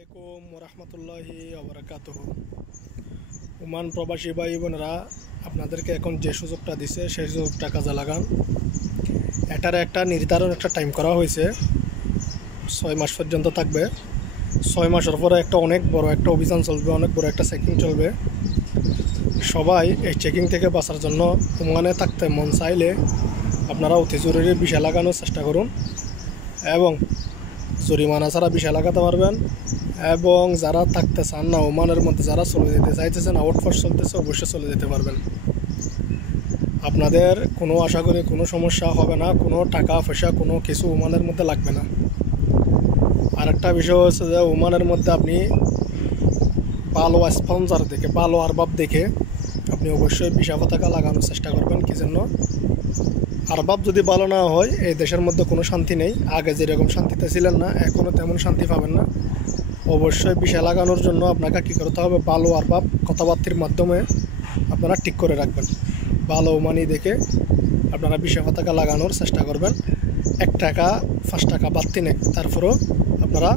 আলাইকুম ওরহমতুল্লাহি ওবরাকাতুহু। ওমান প্রবাসী ভাই বোনেরা, আপনাদেরকে এখন যে সুযোগটা দিছে সেই সুযোগটা কাজে লাগান। এটার একটা নির্ধারণ একটা টাইম করা হয়েছে, 6 মাস পর্যন্ত থাকবে। 6 মাসের পরে একটা অনেক বড় একটা অভিযান চলবে, অনেক বড় একটা চেকিং চলবে। সবাই এই চেকিং থেকে বাঁচার জন্য ওমানে থাকতে মন চাইলে আপনারা অতি জরুরি ভিসা লাগানোর চেষ্টা করুন এবং জরিমানা ছাড়া ভিসা লাগাতে পারবেন। এবং যারা থাকতে চান না ওমানের মধ্যে, যারা চলে যেতে চাইতেছেন, আউটফোর্স চলতেছে, অবশ্যই চলে যেতে পারবেন। আপনাদের কোনো আশা করি কোনো সমস্যা হবে না, কোনো টাকা পয়সা কোনো কিছু ওমানের মধ্যে লাগবে না। আরেকটা বিষয় হচ্ছে যে ওমানের মধ্যে আপনি ভালো স্পন্সর দেখে, ভালো আরবাব দেখে আপনি অবশ্যই ভিসা পতাকা লাগানোর চেষ্টা করবেন। কি জন্য? আরবাব যদি ভালো না হয় এই দেশের মধ্যে কোনো শান্তি নেই। আগে যেরকম শান্তিতে ছিলেন না, এখনও তেমন শান্তি পাবেন না। অবশ্যই ভিসা লাগানোর জন্য আপনাকে কী করতে হবে, ভালো আরবাব কথাবার্তার মাধ্যমে আপনারা ঠিক করে রাখবেন। ভালো ওমানি দেখে আপনারা ভিসা পতাকা লাগানোর চেষ্টা করবেন। 1 টাকা 5 টাকা বাড়তি নেই, তারপরেও আপনারা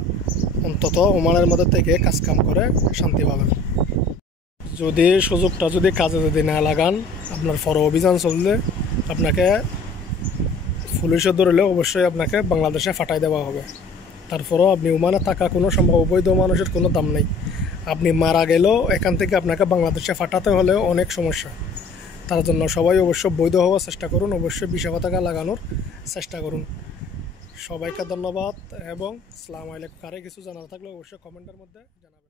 অন্তত ওমানের মধ্যে থেকে কাজকাম করে শান্তি পাবেন। যদি সুযোগটা যদি কাজে যদি না লাগান, আপনার পর অভিযান চললে আপনাকে পুলিশে ধরলে অবশ্যই আপনাকে বাংলাদেশে ফাটাই দেওয়া হবে। তারপরেও আপনি ওমানে থাকা কোনো সম্ভব, অবৈধ মানুষের কোনো দাম নেই। আপনি মারা গেলেও এখান থেকে আপনাকে বাংলাদেশে ফাটাতে হলেও অনেক সমস্যা। তার জন্য সবাই অবশ্যই বৈধ হওয়ার চেষ্টা করুন, অবশ্যই ভিসা পতাকা লাগানোর চেষ্টা করুন। সবাইকে ধন্যবাদ এবং আসসালামু আলাইকুম। কারে কিছু জানার থাকলে অবশ্যই কমেন্টের মধ্যে জানাবেন।